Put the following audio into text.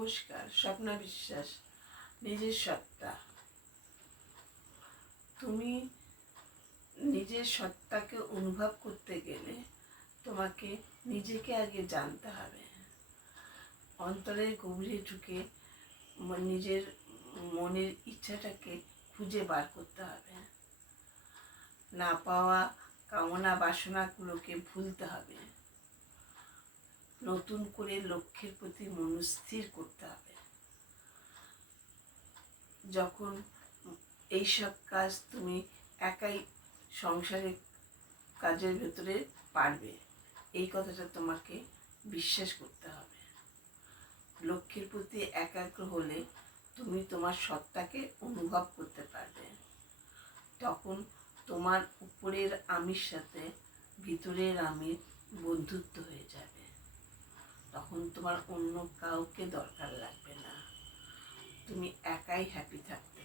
নমস্কার, স্বপ্না বিশ্বাস। নিজের সত্তা। তুমি নিজের সত্তাকে অনুভব করতে গেলে তোমাকে নিজেকে আগে জানতে হবে। অন্তরের গভীরে ঢুকে নিজের মনের ইচ্ছাটাকে খুঁজে বার করতে হবে। না পাওয়া কামনা বাসনাগুলোকে ভুলতে হবে। নতুন করে লক্ষ্যের প্রতি মনস্থির করতে হবে। যখন এইসব কাজ তুমি একাই সংসারের কাজের ভেতরে পারবে, এই কথাটা তোমাকে বিশ্বাস করতে হবে। লক্ষ্যের প্রতি একাগ্র হলে তুমি তোমার সত্তাকে অনুভব করতে পারবে। তখন তোমার উপরের আমির সাথে ভিতরের আমির বন্ধুত্ব হয়ে যাবে। তখন তোমার অন্য কাউকে দরকার লাগবে না, তুমি একাই হ্যাপি থাকতে